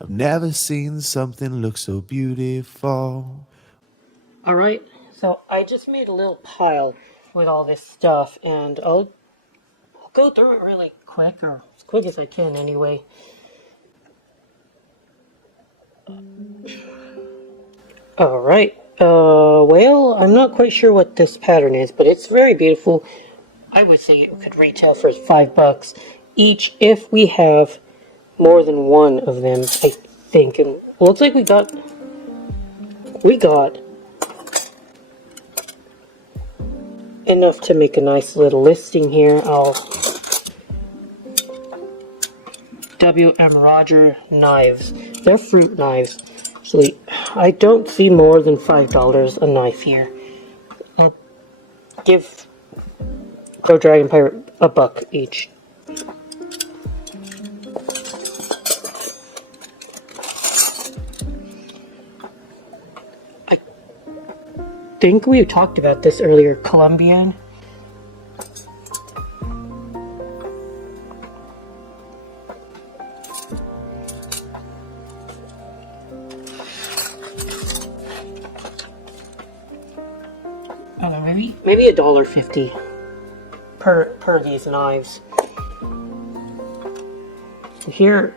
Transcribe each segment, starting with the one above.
I've never seen something look so beautiful. Alright, so I just made a little pile with all this stuff, and I'll go through it really quick, or as quick as I can anyway. Alright, well, I'm not quite sure what this pattern is, but it's very beautiful. I would say it could retail for $5 each if we have more than one of them, I think. And looks like we got enough to make a nice little listing here. I'll W.M. Roger knives. They're fruit knives. Actually, I don't see more than $5 a knife here. I'll give Pro Dragon Pirate $1 each. I think we talked about this earlier. Colombian. Maybe $1.50 per these knives. Here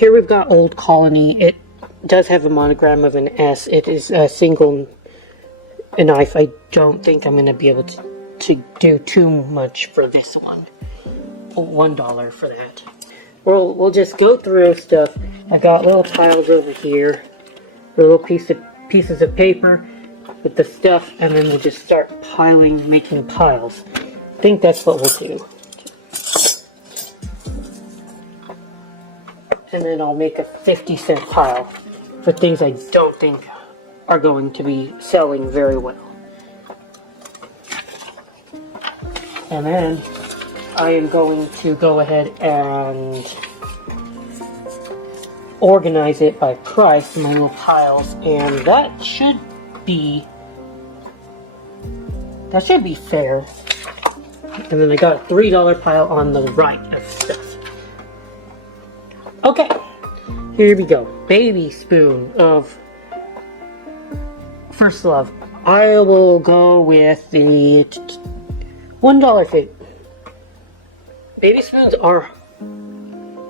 we've got Old Colony. It does have a monogram of an S. It is a single knife. I don't think I'm going to be able to do too much for this one. $1 for that. We'll just go through stuff. I got little piles over here, little pieces of paper with the stuff, and then we'll just start making piles. I think that's what we'll do. And then I'll make a 50-cent pile for things I don't think are going to be selling very well. And then I am going to go ahead and organize it by price in my little piles, and that should be fair. And then I got a $3 pile on the right of stuff. Okay, here we go. Baby Spoon of First Love. I will go with the $1 fee. Baby spoons are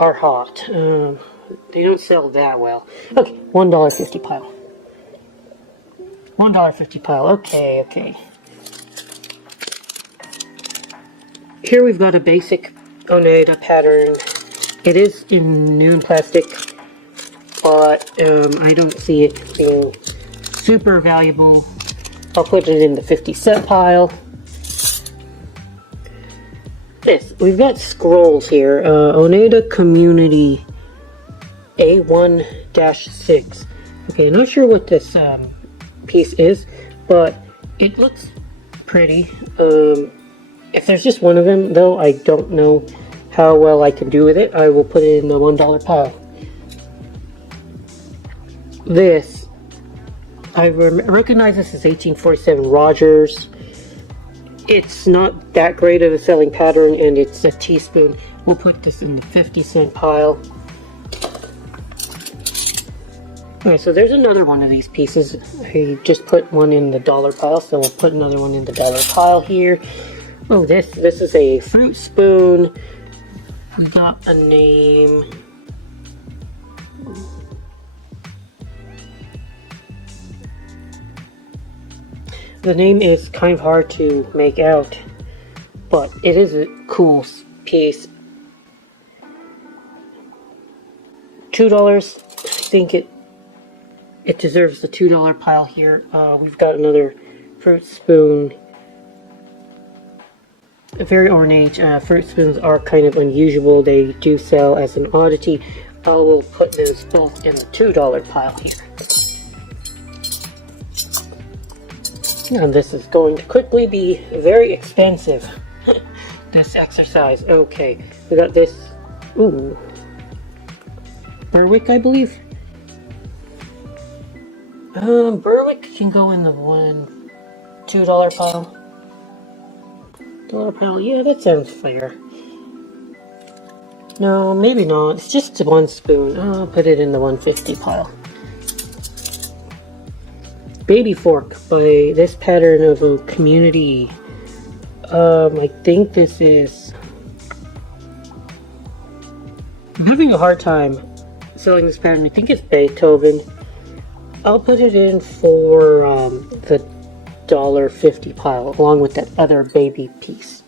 hot. They don't sell that well. Okay, $1.50 pile. $1.50 pile. Okay. Here we've got a basic Oneida pattern. It is in noon plastic, but I don't see it being super valuable. I'll put it in the 50-cent pile. We've got scrolls here. Oneida Community A1-6. Okay, not sure what this piece is, but it looks pretty. If there's just one of them, though, I don't know how well I can do with it. I will put it in the $1 pile. This, I recognize this as 1847 Rogers. It's not that great of a selling pattern, and it's a teaspoon. We'll put this in the 50-cent pile. Alright, so there's another one of these pieces. I just put one in the dollar pile, so we'll put another one in the dollar pile here. Oh, this is a fruit spoon. We got a name. The name is kind of hard to make out, but it is a cool piece. $2. I think it deserves the $2 pile here. We've got another fruit spoon. Very ornate. Fruit spoons are kind of unusual. They do sell as an oddity. I will put those both in the $2 pile here. And this is going to quickly be very expensive, this exercise. Okay, we got this, Berwick, I believe. Berwick can go in the $2 pile. $1 pile, yeah, that sounds fair. No, maybe not. It's just one spoon. I'll put it in the 150 pile. Baby fork by this pattern of a community. I think this is... I'm having a hard time selling this pattern. I think it's Beethoven. I'll put it in for the $1.50 pile, along with that other baby piece.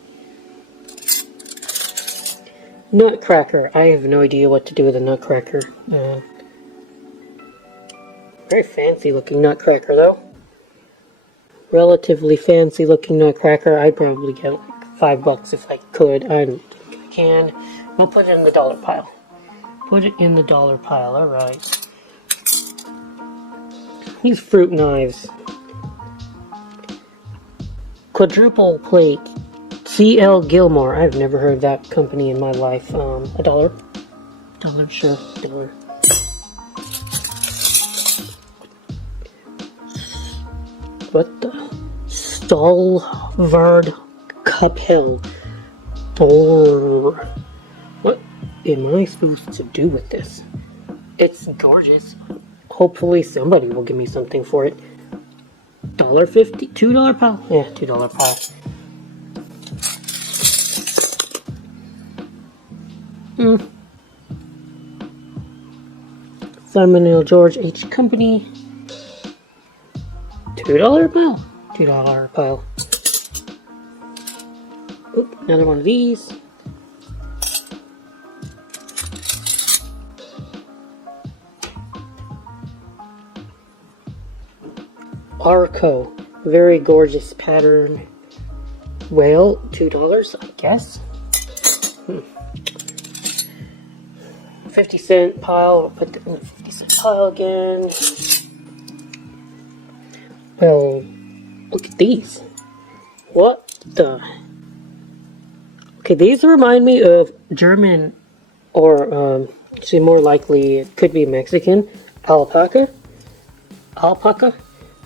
Nutcracker. I have no idea what to do with a nutcracker. Very fancy looking nutcracker though. Relatively fancy looking nutcracker. I'd probably get like $5 if I could. I don't think I can. We'll put it in the dollar pile. Put it in the dollar pile, alright. These fruit knives. Quadruple plate. C.L. Gilmore. I've never heard of that company in my life. $1? Dollar, sure, $1. What the? Stalvard Cup Hill. What am I supposed to do with this? It's gorgeous. Hopefully somebody will give me something for it. $1.50? $2 pile? Yeah, $2 pile. Simon L. George H. Company. $2 pile. $2 pile. Oop, another one of these. Arco. Very gorgeous pattern. Well, $2, I guess. 50-cent pile. I'll put it in the 50-cent pile again. Well, look at these. What the? Okay, these remind me of German, or actually more likely it could be Mexican, alpaca.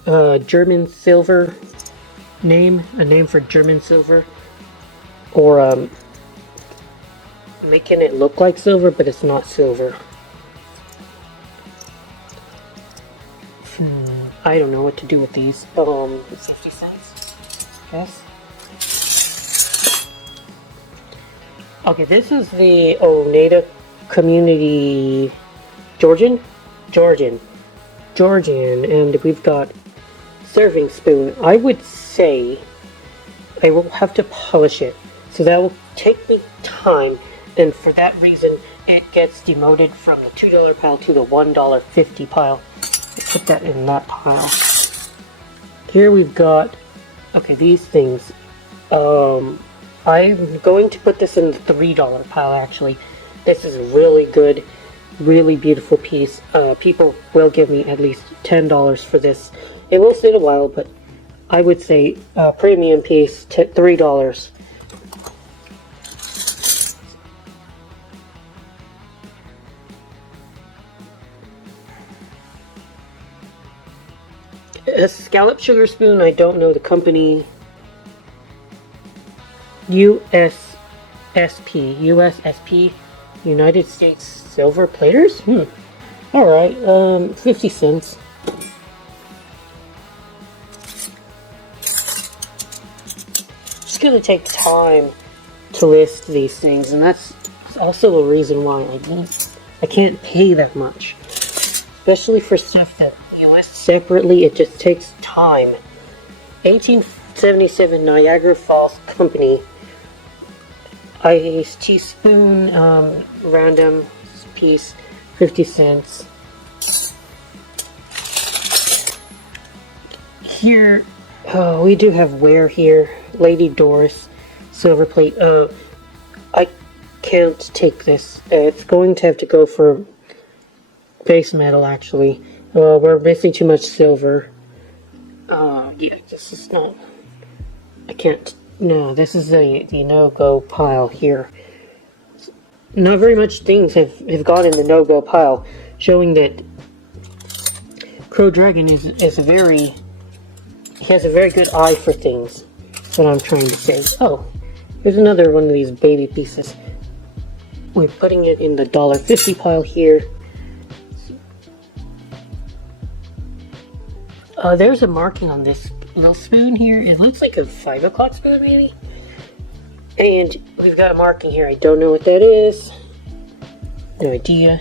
German silver name, a name for German silver, or making it look like silver, but it's not silver. I don't know what to do with these. 50 cents, I guess. Okay, this is the Oneida Community Georgian, and we've got serving spoon. I would say I will have to polish it, so that will take me time, and for that reason it gets demoted from the $2 pile to the $1.50 pile. Put that in that pile. Here we've got, okay, these things. I'm going to put this in the $3 pile actually. This is a really good, really beautiful piece. People will give me at least $10 for this. It will sit a while, but I would say premium piece, $3. A scallop sugar spoon, I don't know the company. USSP, United States Silver Platers? Alright, 50 cents. Just gonna take time to list these things, and that's also a reason why I can't pay that much. Especially for stuff that you list separately, it just takes time. 1877 Niagara Falls Company. Iced teaspoon, random piece, 50 cents. Here, we do have ware here. Lady Doris, Silverplate. I can't take this. It's going to have to go for base metal, actually. We're missing too much silver. Yeah, this is not... I can't... No, this is the no-go pile here. Not very much things have gone in the no-go pile, showing that Crow Dragon is a very... He has a very good eye for things. That's what I'm trying to say. Oh, here's another one of these baby pieces. We're putting it in the $1.50 pile here. There's a marking on this little spoon here. It looks like a 5 o'clock spoon, maybe. And we've got a marking here. I don't know what that is. No idea.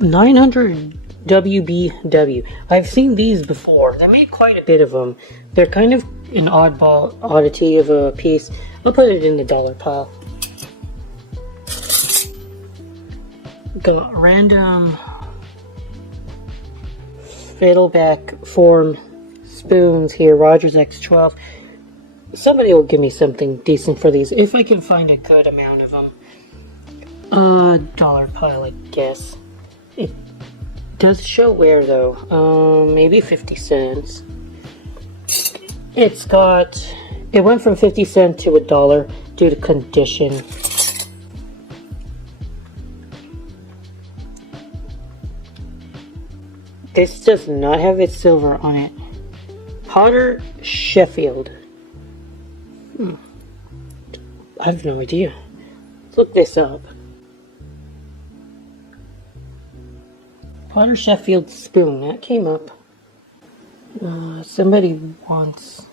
900 WBW. I've seen these before. They made quite a bit of them. They're kind of an oddity of a piece. I'll put it in the dollar pile. Got random fiddleback form spoons here. Rogers X12. Somebody will give me something decent for these if I can find a good amount of them. Dollar pile, I guess. It does show where though. Maybe 50 cents. It went from 50 cents to $1 due to condition. This does not have its silver on it. Potter Sheffield. I have no idea. Let's look this up. Potter Sheffield spoon. That came up. Somebody wants...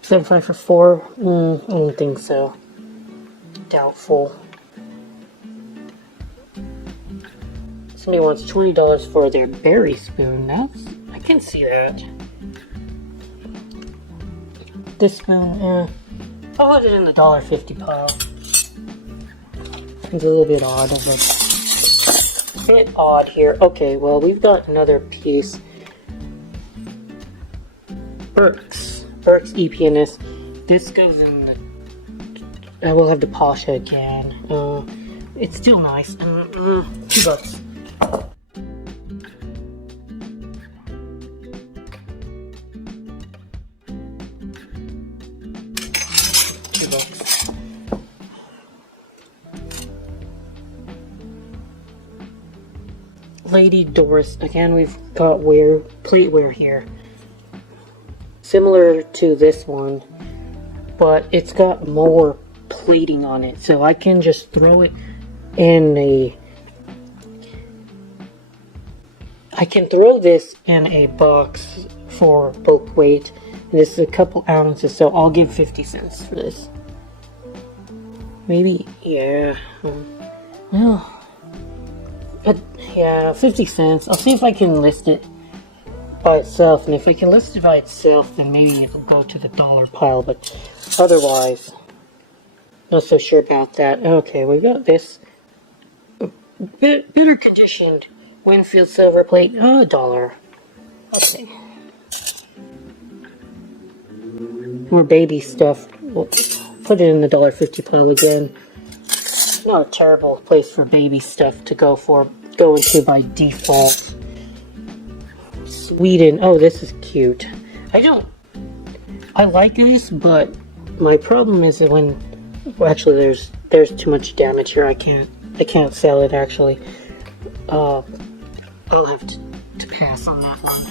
$75 for 4? I don't think so. Doubtful. Somebody wants $20 for their berry spoon. I can see that. This spoon, I'll put it in the $1.50 pile. It's a little bit odd. A bit odd here. Okay, well, we've got another piece. Berwick's EP&S. This goes in the... I will have to polish it again. It's still nice. $2. $2. Lady Doris. Again, we've got plateware here. Similar to this one, but it's got more plating on it. So I can just throw it in I can throw this in a box for bulk weight. And this is a couple ounces, so I'll give 50 cents for this. Maybe, yeah. Well, but yeah, 50 cents. I'll see if I can list it by itself, and if I can list it by itself, then maybe it'll go to the dollar pile, but otherwise, not so sure about that. Okay, we got this better conditioned Winfield Silverplate, $1. Okay. More baby stuff. We'll put it in the $1.50 pile again. Not a terrible place for baby stuff to go into by default. Sweden. Oh, this is cute. I like this, but my problem is that actually there's too much damage here. I can't sell it actually. I'll have to pass on that one.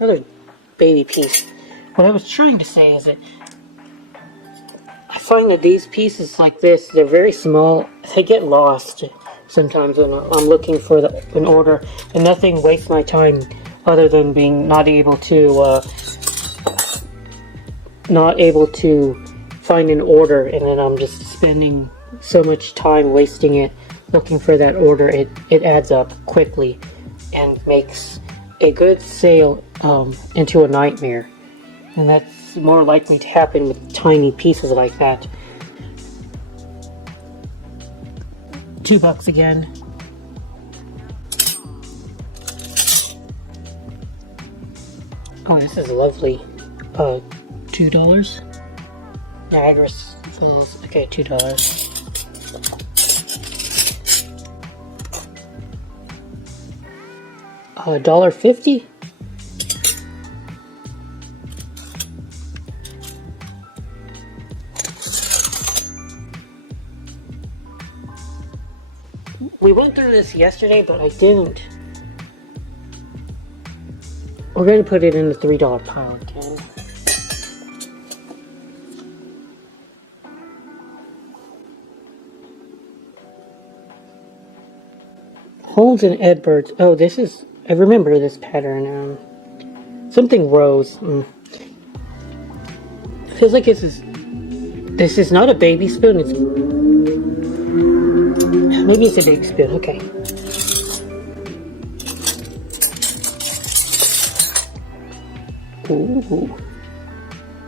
Another baby piece. What I was trying to say is that I find that these pieces like this, they're very small. They get lost sometimes when I'm looking for an order, and nothing wastes my time other than being not able to find an order, and then I'm just spending so much time wasting it looking for that order. It adds up quickly and makes a good sale into a nightmare, and that's more likely to happen with tiny pieces like that. $2 again. Oh, this is lovely. $2. Niagara Falls. Okay, $2. $1.50. We went through this yesterday, but I didn't. We're going to put it in the $3 pile again. Holmes and Edwards. Oh, this is... I remember this pattern. Something rose. Feels like this is... This is not a baby spoon. It's... Maybe it's a big spoon. Okay. Ooh.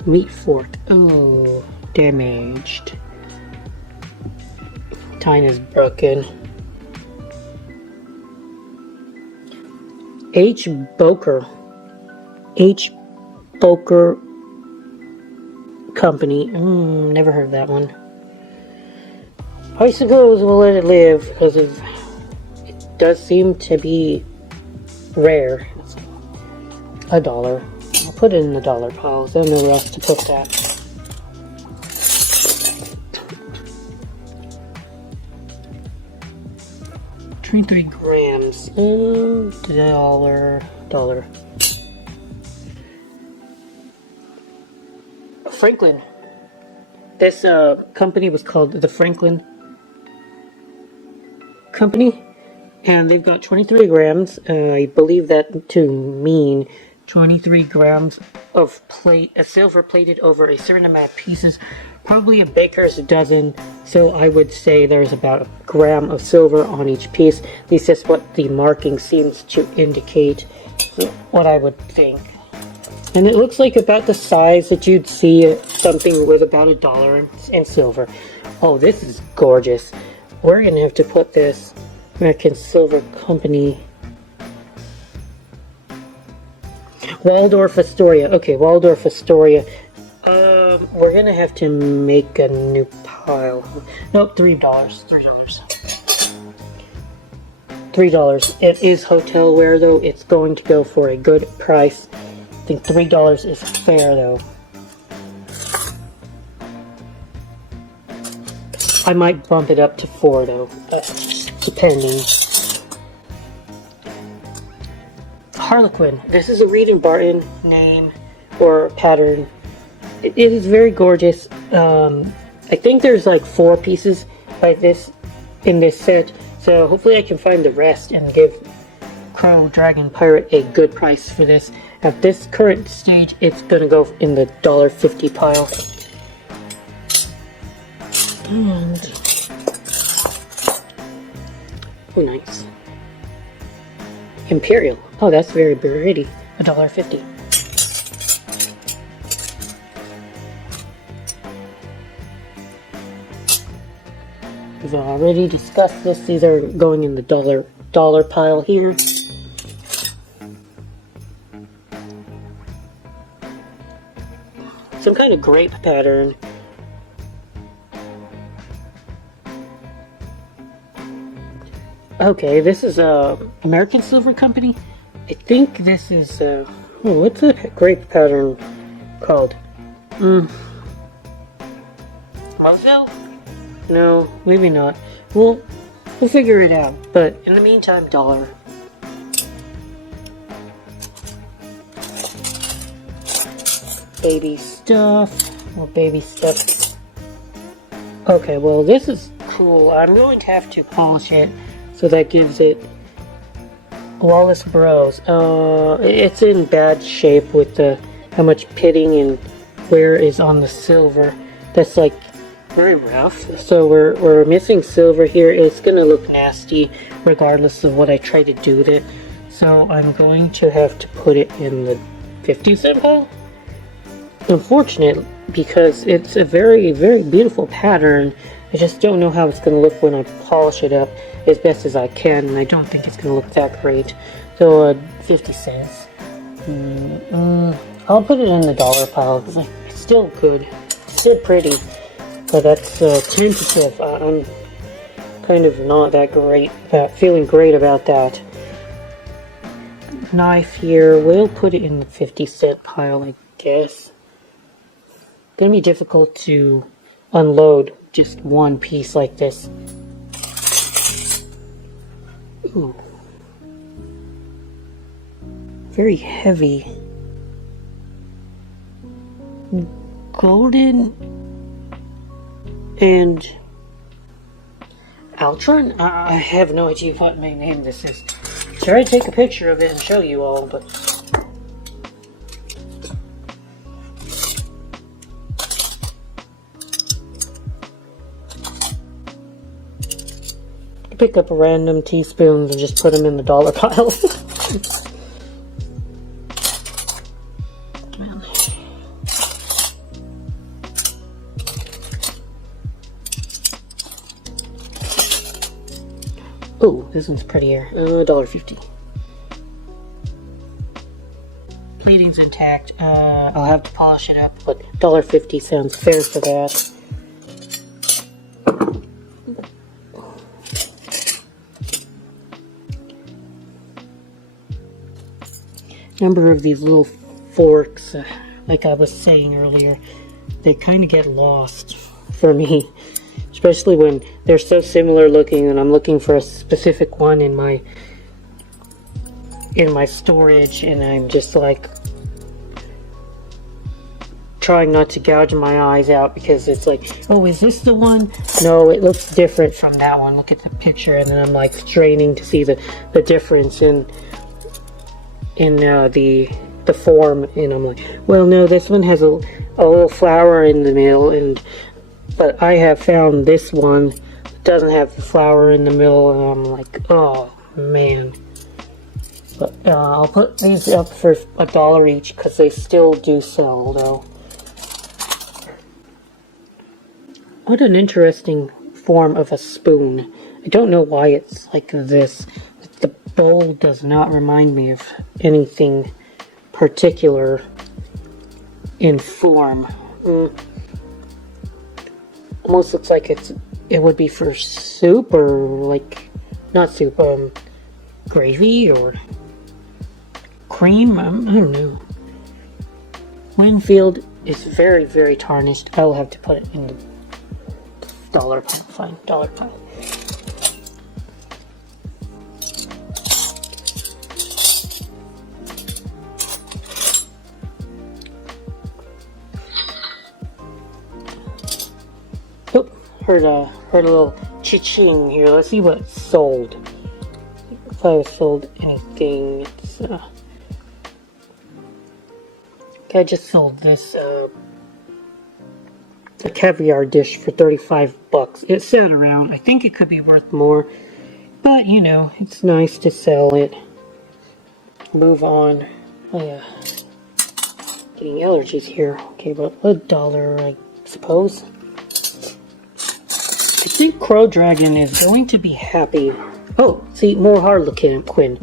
Meat fork. Oh, damaged. Tine is broken. H. Boker Company. Never heard of that one. I suppose we'll let it live because it does seem to be rare. $1. I'll put it in the dollar pile. I don't know where else to put that. $23 grams. $1. Franklin. This company was called the Franklin Company, and they've got 23 grams. I believe that to mean 23 grams of plate, a silver plated over a certain amount of pieces, probably a baker's dozen. So I would say there's about a gram of silver on each piece. At least that's what the marking seems to indicate. What I would think. And it looks like about the size that you'd see something with about $1 in silver. Oh, this is gorgeous. We're gonna have to put this American Silver Company. Waldorf Astoria. Okay, Waldorf Astoria. We're gonna have to make a new pile. Nope, $3. $3. It is hotelware though. It's going to go for a good price. I think $3 is fair though. I might bump it up to $4 though, depending. Harlequin. This is a Reed and Barton name or pattern. It is very gorgeous. I think there's like 4 pieces like this in this set, so hopefully I can find the rest and give Crow Dragon Pirate a good price for this. At this current stage, it's gonna go in the $1.50 pile. And oh, nice. Imperial. Oh, that's very pretty. $1.50. We've already discussed this. These are going in the dollar pile here. Some kind of grape pattern. Okay, this is American Silver Company. I think this is what's the grape pattern called? Moselle? No, maybe not. We'll figure it out. But in the meantime, $1. Baby stuff. More baby stuff. Okay, well this is cool. I'm going to have to polish it, so that gives it Wallace Bros. It's in bad shape with the how much pitting and wear is on the silver. That's like very rough. So we're missing silver here. It's gonna look nasty regardless of what I try to do with it. So I'm going to have to put it in the 50-cent pile. Unfortunate, because it's a very, very beautiful pattern. I just don't know how it's going to look when I polish it up as best as I can, and I don't think it's going to look that great. So 50 cents. I'll put it in the dollar pile because it's still good. It's still pretty, but that's tentative. I'm kind of not that great, feeling great about that. Knife here, we'll put it in the 50-cent pile, I guess. Gonna be difficult to unload just one piece like this. Ooh. Very heavy. Golden and Altron? I have no idea what my name this is. Sure, I'd take a picture of it and show you all, but pick up random teaspoons and just put them in the dollar pile. Oh, this one's prettier. $1.50. Plating's intact. I'll have to polish it up, but $1.50 sounds fair for that. Number of these little forks, like I was saying earlier, they kind of get lost for me. Especially when they're so similar looking and I'm looking for a specific one in my storage, and I'm just like trying not to gouge my eyes out because it's like, oh, is this the one? No, it looks different from that one. Look at the picture, and then I'm like straining to see the difference in the form, and I'm like, well, no, this one has a little flower in the middle, but I have found this one that doesn't have the flower in the middle, and I'm like, oh man. But I'll put these up for $1 each because they still do sell, though. What an interesting form of a spoon. I don't know why it's like this. The bowl does not remind me of anything particular in form. Almost looks like it would be for soup, or like, not soup, gravy or cream. I don't know. Winfield is very, very tarnished. I'll have to put it in the dollar pile. Fine, dollar pile. Heard a little cha-ching here. Let's see what sold. If I sold anything, it's I just sold this a caviar dish for $35. It sat around. I think it could be worth more, but you know, it's nice to sell it. Move on. Oh yeah, getting allergies here. Okay, but $1, I suppose. I think Crow Dragon is going to be happy. Oh, see, more Harlequin.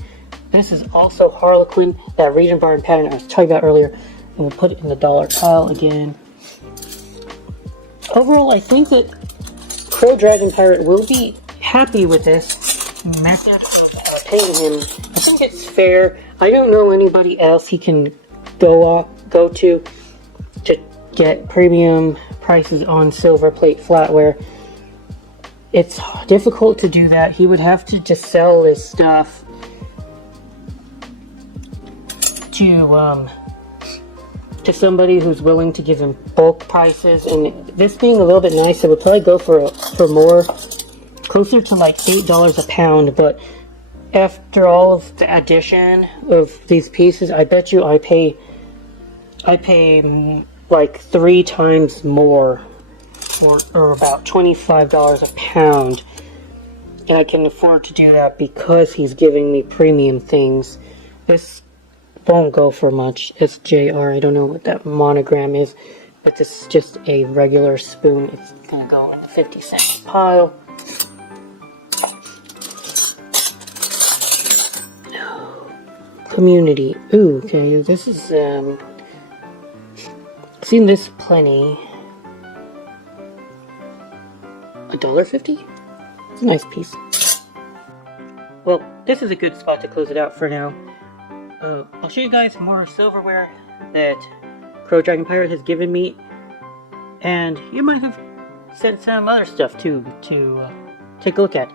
This is also Harlequin, that region bar and pattern I was talking about earlier. And we'll put it in the dollar pile again. Overall, I think that Crow Dragon Pirate will be happy with this method of paying him. I think it's fair. I don't know anybody else he can go to get premium prices on Silverplate flatware. It's difficult to do that. He would have to just sell his stuff to somebody who's willing to give him bulk prices. And this being a little bit nice, I would probably go for more, closer to like $8 a pound. But after all of the addition of these pieces, I bet you I pay like 3 times more. Or about $25 a pound, and I can afford to do that because he's giving me premium things. This won't go for much. It's JR. I don't know what that monogram is, but this is just a regular spoon. It's gonna go in the 50-cent pile. Community. Ooh, okay. This is seen this plenty. $1.50? It's a nice piece. Well, this is a good spot to close it out for now. I'll show you guys more silverware that Crow Dragon Pirate has given me, and you might have sent some other stuff too to take a look at.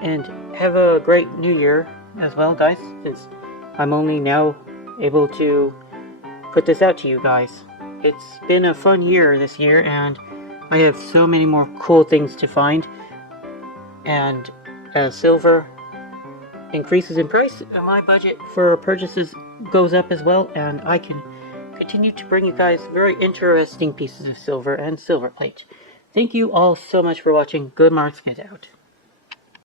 And have a great new year as well, guys, since I'm only now able to put this out to you guys. It's been a fun year this year, and I have so many more cool things to find. And as silver increases in price, my budget for purchases goes up as well, and I can continue to bring you guys very interesting pieces of silver and silver plate. Thank you all so much for watching. Good Marks, get out.